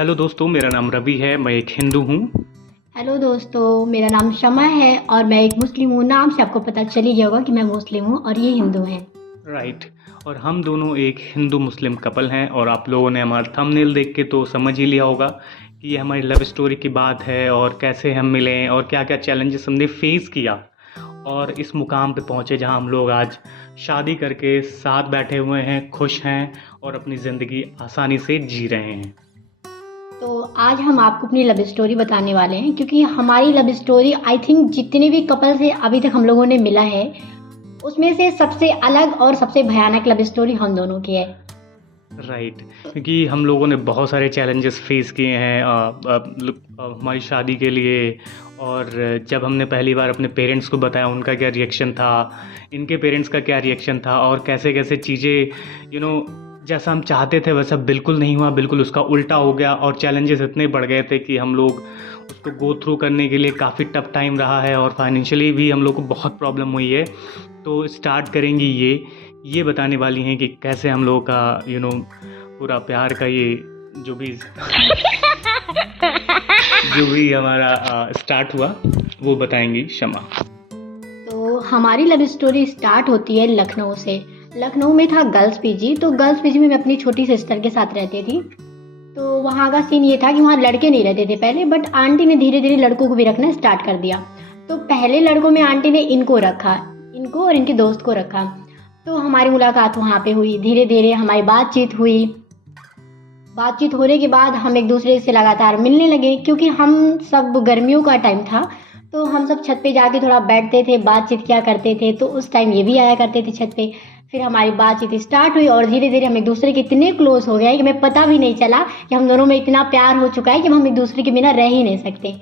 Hello दोस्तों, मेरा नाम रवि है। मैं एक हिंदू हूँ। हेलो दोस्तों, मेरा नाम शमा है और मैं एक मुस्लिम हूँ। नाम से आपको पता चल ही गया होगा कि मैं मुस्लिम हूँ और ये हिंदू हैं। राइट। और हम दोनों एक हिंदू मुस्लिम कपल हैं और आप लोगों ने हमारा थंबनेल देख के तो समझ ही लिया होगा कि ये हमारी लव स्टोरी की बात है और कैसे हम मिले और क्या क्या चैलेंजेस हमने फेस किया और इस मुकाम पे पहुँचे जहाँ हम लोग आज शादी करके साथ बैठे हुए हैं, खुश हैं और अपनी ज़िंदगी आसानी से जी रहे हैं। तो आज हम आपको अपनी लव स्टोरी बताने वाले हैं, क्योंकि हमारी लव स्टोरी आई थिंक जितने भी कपल से अभी तक हम लोगों ने मिला है उसमें से सबसे अलग और सबसे भयानक लव स्टोरी हम दोनों की है। राइट। क्योंकि हम लोगों ने बहुत सारे चैलेंजेस फेस किए हैं हमारी शादी के लिए। और जब हमने पहली बार अपने पेरेंट्स को बताया उनका क्या रिएक्शन था, इनके पेरेंट्स का क्या रिएक्शन था और कैसे कैसे चीज़ें जैसा हम चाहते थे वैसा बिल्कुल नहीं हुआ, बिल्कुल उसका उल्टा हो गया और चैलेंजेस इतने बढ़ गए थे कि हम लोग उसको गो थ्रू करने के लिए काफ़ी टफ टाइम रहा है और फाइनेंशियली भी हम लोग को बहुत प्रॉब्लम हुई है। तो स्टार्ट करेंगी ये बताने वाली हैं कि कैसे हम लोगों का पूरा प्यार का ये जो भी जो भी हमारा स्टार्ट हुआ वो बताएंगी शमा। तो हमारी लव स्टोरी स्टार्ट होती है लखनऊ से। लखनऊ में था गर्ल्स पीजी, तो गर्ल्स पीजी में मैं अपनी छोटी सिस्टर के साथ रहती थी। तो वहाँ का सीन ये था कि वहाँ लड़के नहीं रहते थे पहले, बट आंटी ने धीरे धीरे लड़कों को भी रखना स्टार्ट कर दिया। तो पहले लड़कों में आंटी ने इनको रखा, इनको और इनके दोस्त को रखा। तो हमारी मुलाकात वहाँ पे हुई, धीरे धीरे हमारी बातचीत हुई। बातचीत होने के बाद हम एक दूसरे से लगातार मिलने लगे, क्योंकि हम सब गर्मियों का टाइम था तो हम सब छत पे जाके थोड़ा बैठते थे, बातचीत किया करते थे। तो उस टाइम ये भी आया करते थे छत पे। फिर हमारी बातचीत स्टार्ट हुई और धीरे धीरे हम एक दूसरे के इतने क्लोज हो गए कि हमें पता भी नहीं चला कि हम दोनों में इतना प्यार हो चुका है कि हम एक दूसरे के बिना रह ही नहीं सकते।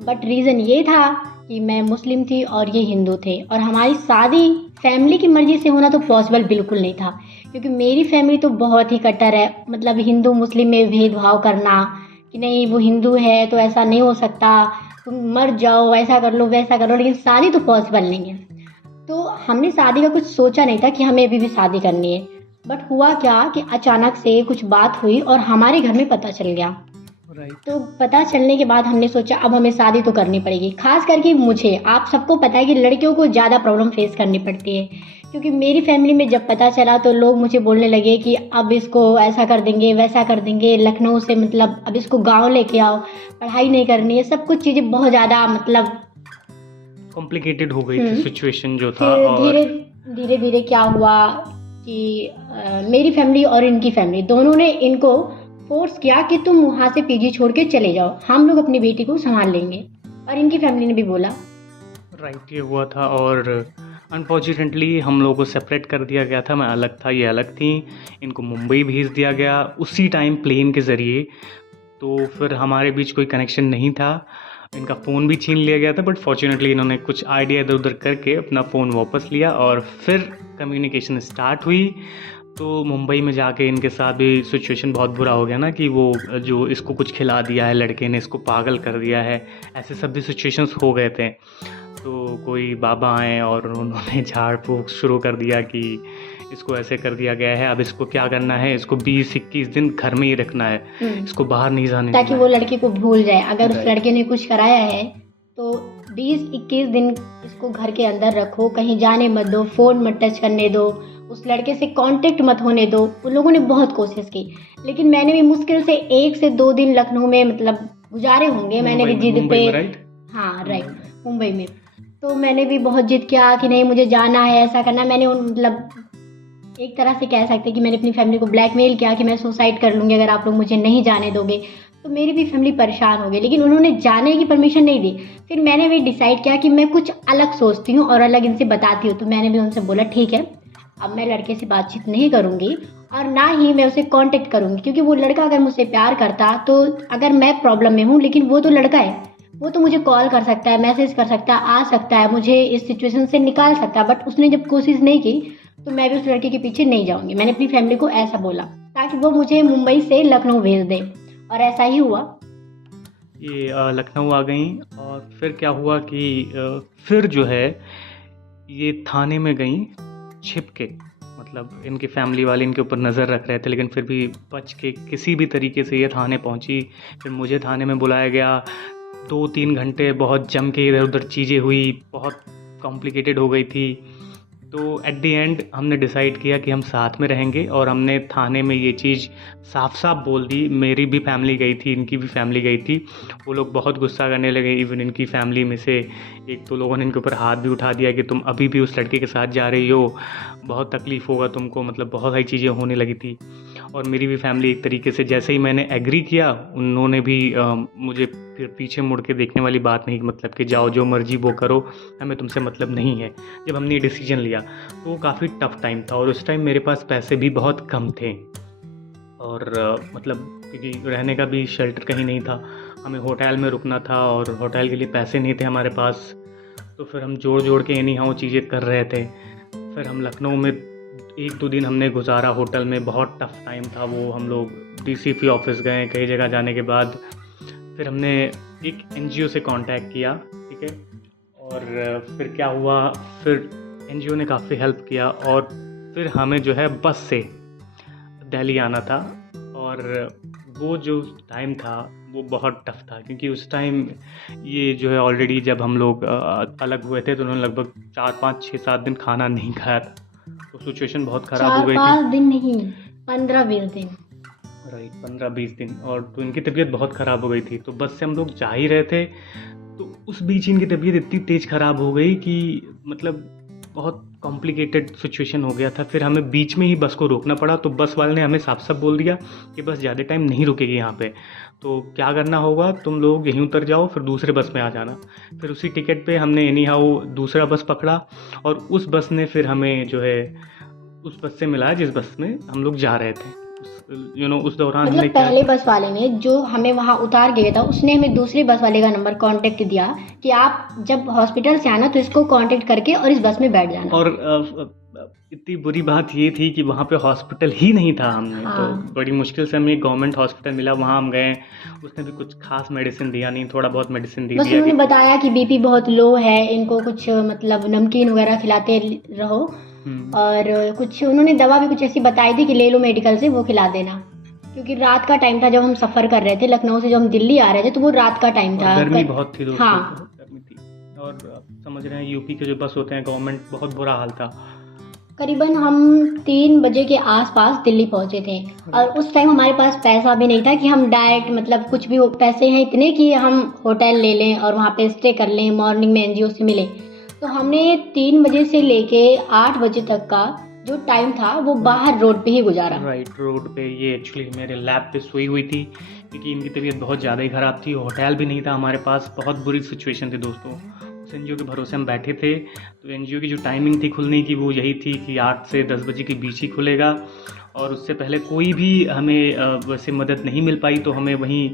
बट रीज़न ये था कि मैं मुस्लिम थी और ये हिंदू थे, और हमारी शादी फैमिली की मर्जी से होना तो पॉसिबल बिल्कुल नहीं था। क्योंकि मेरी फैमिली तो बहुत ही कट्टर है, मतलब हिंदू मुस्लिम में भेदभाव करना कि नहीं वो हिंदू है तो ऐसा नहीं हो सकता, तुम मर जाओ, ऐसा कर लो वैसा कर लो, लेकिन शादी तो पॉसिबल नहीं है। तो हमने शादी का कुछ सोचा नहीं था कि हमें अभी भी शादी करनी है। बट हुआ क्या कि अचानक से कुछ बात हुई और हमारे घर में पता चल गया। राइट। तो पता चलने के बाद हमने सोचा अब हमें शादी तो करनी पड़ेगी। खास करके मुझे, आप सबको पता है कि लड़कियों को ज़्यादा प्रॉब्लम फेस करनी पड़ती है। क्योंकि मेरी फैमिली में जब पता चला तो लोग मुझे बोलने लगे कि अब इसको ऐसा कर देंगे वैसा कर देंगे, लखनऊ से मतलब अब इसको गांव लेके आओ, पढ़ाई नहीं करनी है, सब कुछ चीज़ें बहुत ज़्यादा मतलब। कॉम्प्लिकेटेड हो गई थी सिचुएशन जो था। फिर और धीरे धीरे धीरे क्या हुआ कि मेरी फैमिली और इनकी फैमिली दोनों ने इनको फोर्स किया कि तुम वहाँ से पीजी छोड़ के चले जाओ, हम लोग अपनी बेटी को संभाल लेंगे। और इनकी फैमिली ने भी बोला। राइट, ये हुआ था और अनफॉर्चुनेटली हम लोगों को सेपरेट कर दिया गया था। मैं अलग था, ये अलग थी। इनको मुंबई भेज दिया गया उसी टाइम प्लेन के ज़रिए। तो फिर हमारे बीच कोई कनेक्शन नहीं था। इनका फ़ोन भी छीन लिया गया था, बट फॉर्चुनेटली इन्होंने कुछ आइडिया इधर उधर करके अपना फ़ोन वापस लिया और फिर कम्युनिकेशन स्टार्ट हुई। तो मुंबई में जाके इनके साथ भी सिचुएशन बहुत बुरा हो गया ना कि वो जो इसको कुछ खिला दिया है, लड़के ने इसको पागल कर दिया है, ऐसे सब भी सिचुएशंस हो गए थे। तो कोई बाबा आए और उन्होंने झाड़ फूँक शुरू कर दिया कि इसको ऐसे कर दिया गया है, अब इसको क्या करना है, इसको 20-21 दिन घर में ही रखना है, इसको बाहर नहीं जाने ताकि देना वो है। लड़के को भूल जाए। अगर उस राइट। लड़के ने कुछ कराया है तो 20-21 दिन इसको घर के अंदर रखो, कहीं जाने मत दो, फ़ोन मत टच करने दो, उस लड़के से कांटेक्ट मत होने दो। उन लोगों ने बहुत कोशिश की, लेकिन मैंने भी मुश्किल से 1 से 2 दिन लखनऊ में मतलब गुजारे होंगे। मैंने भी जिद मुंबई पे, में राइट। हाँ मुंबई राइट, में। मुंबई में। तो मैंने भी बहुत जिद किया कि नहीं मुझे जाना है, ऐसा करना है। मैंने मतलब एक तरह से कह सकते हैं कि मैंने अपनी फैमिली को ब्लैकमेल किया कि मैं सुसाइड कर लूँगी अगर आप लोग मुझे नहीं जाने दोगे। तो मेरी भी फैमिली परेशान हो गई, लेकिन उन्होंने जाने की परमिशन नहीं दी। फिर मैंने भी डिसाइड किया कि मैं कुछ अलग सोचती हूँ और अलग इनसे बताती हूँ। तो मैंने भी उनसे बोला ठीक है, अब मैं लड़के से बातचीत नहीं करूँगी और ना ही मैं उसे कांटेक्ट करूँगी, क्योंकि वो लड़का अगर मुझसे प्यार करता तो अगर मैं प्रॉब्लम में हूँ, लेकिन वो तो लड़का है, वो तो मुझे कॉल कर सकता है, मैसेज कर सकता है, आ सकता है, मुझे इस सिचुएशन से निकाल सकता है। बट उसने जब कोशिश नहीं की तो मैं भी उस लड़के के पीछे नहीं जाऊंगी। मैंने अपनी फैमिली को ऐसा बोला ताकि वो मुझे मुंबई से लखनऊ भेज दे, और ऐसा ही हुआ। ये लखनऊ आ गई और फिर क्या हुआ कि फिर जो है ये थाने में गई छिप के। मतलब इनकी फैमिली वाले इनके ऊपर नज़र रख रहे थे, लेकिन फिर भी बच के किसी भी तरीके से ये थाने पहुंची। फिर मुझे थाने में बुलाया गया। 2-3 घंटे बहुत जम के इधर उधर चीज़ें हुई, बहुत कॉम्प्लिकेटेड हो गई थी। तो एट द एंड हमने डिसाइड किया कि हम साथ में रहेंगे, और हमने थाने में ये चीज़ साफ साफ बोल दी। मेरी भी फैमिली गई थी, इनकी भी फैमिली गई थी। वो लोग बहुत गुस्सा करने लगे। इवन इनकी फैमिली में से एक तो लोगों ने इनके ऊपर हाथ भी उठा दिया कि तुम अभी भी उस लड़के के साथ जा रही हो, बहुत तकलीफ़ होगा तुमको, मतलब बहुत सारी चीज़ें होने लगी थी। और मेरी भी फैमिली एक तरीके से, जैसे ही मैंने एग्री किया, उन्होंने भी मुझे फिर पीछे मुड़ के देखने वाली बात नहीं, मतलब कि जाओ जो मर्जी वो करो, हमें तुमसे मतलब नहीं है। जब हमने ये डिसीजन लिया तो वो काफ़ी टफ टाइम था, और उस टाइम मेरे पास पैसे भी बहुत कम थे, और मतलब क्योंकि रहने का भी शेल्टर कहीं नहीं था, हमें होटल में रुकना था, और होटल के लिए पैसे नहीं थे हमारे पास। तो फिर हम जोड़ जोड़ के एनी हाउ चीज़ें कर रहे थे। फिर हम लखनऊ में 1-2 दिन हमने गुजारा होटल में। बहुत टफ टाइम था वो। हम लोग डीसीपी ऑफिस गए, कई जगह जाने के बाद फिर हमने एक एनजीओ से कांटेक्ट किया, ठीक है। और फिर क्या हुआ, फिर एनजीओ ने काफ़ी हेल्प किया, और फिर हमें जो है बस से दिल्ली आना था। और वो जो टाइम था वो बहुत टफ था, क्योंकि उस टाइम ये जो है ऑलरेडी जब हम लोग अलग हुए थे तो उन्होंने लगभग 4-5-6-7 दिन खाना नहीं खाया था। तो सिचुएशन बहुत ख़राब हो गई थी। 4-5 दिन नहीं, 15-20 दिन। राइट, 15-20 दिन। और तो इनकी तबीयत बहुत ख़राब हो गई थी। तो बस से हम लोग जा ही रहे थे, तो उस बीच इनकी तबीयत इतनी तेज़ ख़राब हो गई कि मतलब बहुत कॉम्प्लिकेटेड सिचुएशन हो गया था। फिर हमें बीच में ही बस को रोकना पड़ा। तो बस वाले ने हमें साफ साफ बोल दिया कि बस ज़्यादा टाइम नहीं रुकेगी यहाँ पे, तो क्या करना होगा, तुम लोग यहीं उतर जाओ, फिर दूसरे बस में आ जाना। फिर उसी टिकट पे हमने एनी हाउ दूसरा बस पकड़ा, और उस बस ने फिर हमें जो है उस बस से मिलाया जिस बस में हम लोग जा रहे थे। उस दौरान हमने मतलब क्या, पहले बस वाले ने जो हमें वहाँ उतार गया था, उसने हमें दूसरे बस वाले का नंबर कांटेक्ट दिया कि आप जब हॉस्पिटल से आना तो इसको कांटेक्ट करके और इस बस में बैठ जाना। और इतनी बुरी बात ये थी कि वहाँ पे हॉस्पिटल ही नहीं था। हमने तो हाँ। बड़ी मुश्किल से हमें एक गवर्नमेंट हॉस्पिटल मिला, वहाँ हम गए। उसने भी कुछ खास मेडिसिन दिया नहीं, थोड़ा बहुत मेडिसिन दे बस दिया उन्होंने कि बताया कि बीपी बहुत लो है, इनको कुछ मतलब नमकीन वगैरह खिलाते रहो, और कुछ उन्होंने दवा भी कुछ ऐसी बताई थी कि ले लो मेडिकल से, वो खिला देना। क्योंकि रात का टाइम था जब हम सफ़र कर रहे थे, लखनऊ से जब हम दिल्ली आ रहे थे तो वो रात का टाइम और था। गर्मी बहुत थी दोस्तों, हाँ। बहुत गर्मी थी। और आप समझ रहे हैं यूपी के जो बस होते हैं गवर्नमेंट, बहुत बुरा हाल था। करीबन हम 3 बजे के आसपास दिल्ली पहुंचे थे, और उस टाइम हमारे पास पैसा भी नहीं था कि हम डायरेक्ट मतलब कुछ भी पैसे हैं इतने कि हम होटल ले लें और वहाँ पे स्टे कर लें, मॉर्निंग में एनजीओ से मिले। तो हमने 3 बजे से लेके 8 बजे तक का जो टाइम था वो बाहर रोड पे ही गुजारा। राइट, रोड पे। ये एक्चुअली मेरे लैब पे सोई हुई थी, क्योंकि इनकी तबीयत बहुत ज़्यादा ही ख़राब थी। होटल भी नहीं था हमारे पास, बहुत बुरी सिचुएशन थी दोस्तों। उस एनजीओ के भरोसे हम बैठे थे। तो एनजीओ की जो टाइमिंग थी खुलने की वो यही थी कि 8 से 10 बजे के बीच ही खुलेगा, और उससे पहले कोई भी हमें वैसे मदद नहीं मिल पाई। तो हमें वहीं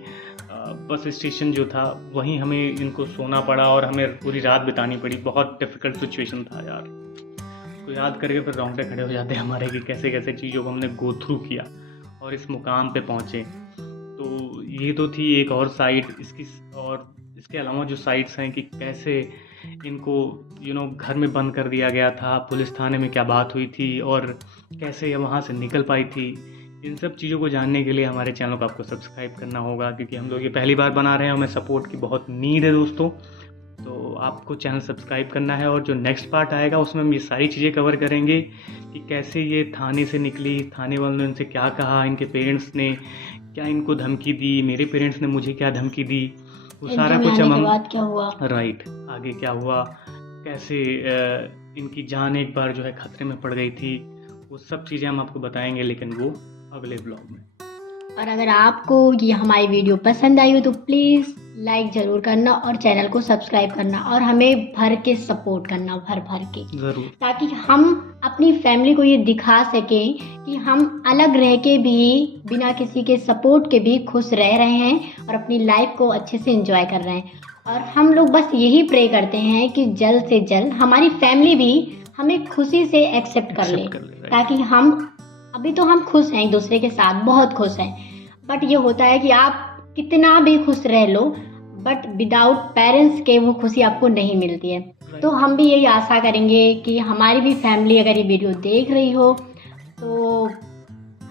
बस स्टेशन जो था वहीं हमें इनको सोना पड़ा, और हमें पूरी रात बितानी पड़ी। बहुत डिफ़िकल्ट सिचुएशन था यार, उसको याद करके फिर रोंगटे खड़े हो जाते हैं हमारे कि कैसे कैसे चीज़ों को हमने गो थ्रू किया और इस मुकाम पे पहुँचे। तो ये तो थी एक और साइड इसकी। और इसके अलावा जो साइड्स हैं कि कैसे इनको घर में बंद कर दिया गया था, पुलिस थाने में क्या बात हुई थी, और कैसे ये वहाँ से निकल पाई थी, इन सब चीज़ों को जानने के लिए हमारे चैनल को आपको सब्सक्राइब करना होगा, क्योंकि हम लोग ये पहली बार बना रहे हैं, हमें सपोर्ट की बहुत नीड है दोस्तों। तो आपको चैनल सब्सक्राइब करना है, और जो नेक्स्ट पार्ट आएगा उसमें हम ये सारी चीज़ें कवर करेंगे कि कैसे ये थाने से निकली, थाने वालों ने उनसे क्या कहा, इनके पेरेंट्स ने क्या इनको धमकी दी, मेरे पेरेंट्स ने मुझे क्या धमकी दी, वो सारा कुछ हम बाद क्या हुआ, राइट, आगे क्या हुआ, कैसे इनकी जान एक बार जो है खतरे में पड़ गई थी, वो सब चीज़ें हम आपको बताएंगे, लेकिन वो अगले ब्लॉग में। और अगर आपको ये हमारी वीडियो पसंद आई हो तो प्लीज़ लाइक ज़रूर करना और चैनल को सब्सक्राइब करना, और हमें भर के सपोर्ट करना, भर के ज़रूर, ताकि हम अपनी फैमिली को ये दिखा सकें कि हम अलग रह के भी बिना किसी के सपोर्ट के भी खुश रह रहे हैं और अपनी लाइफ को अच्छे से एंजॉय कर रहे हैं। और हम लोग बस यही प्रे करते हैं कि जल्द से जल्द हमारी फैमिली भी हमें खुशी से एक्सेप्ट कर ले, ताकि हम अभी तो हम खुश हैं एक दूसरे के साथ, बहुत खुश हैं, बट ये होता है कि आप कितना भी खुश रह लो, बट विदाउट पेरेंट्स के वो खुशी आपको नहीं मिलती है। तो हम भी यही आशा करेंगे कि हमारी भी फैमिली अगर ये वीडियो देख रही हो तो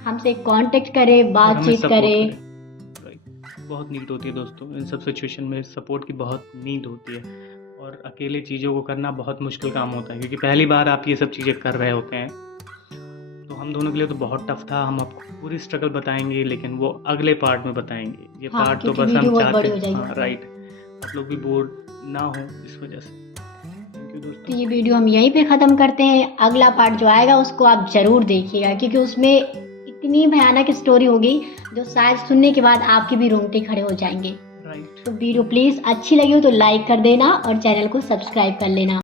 हमसे कांटेक्ट करें, और हमें बातचीत सपोर्ट करें। करें। राइट, बहुत नीड होती है दोस्तों, इन सब सिचुएशन में सपोर्ट की बहुत नीड होती है। और अकेले चीज़ों को करना बहुत मुश्किल काम होता है, क्योंकि पहली बार आप ये सब चीज़ें कर रहे होते हैं। तो हम दोनों के लिए तो बहुत टफ था। हम आपको पूरी स्ट्रगल बताएंगे, लेकिन वो अगले पार्ट में बताएंगे। ये हाँ, पार्ट तो क्योंकि बस वीडियो हम बहुत चाहते बड़ी हो हैं, जाएगी। हाँ राइट, आप लोग भी बोर ना हो इस वजह से। थैंक यू तो दोस्तों। ये वीडियो हम यहीं पे ख़त्म करते हैं। अगला पार्ट जो आएगा उसको आप ज़रूर देखिएगा, क्योंकि उसमें इतनी भयानक स्टोरी होगी जो शायद सुनने के बाद आपके भी रोंगटे खड़े हो जाएंगे। राइट। तो वीडियो प्लीज़ अच्छी लगी हो तो लाइक कर देना और चैनल को सब्सक्राइब कर लेना।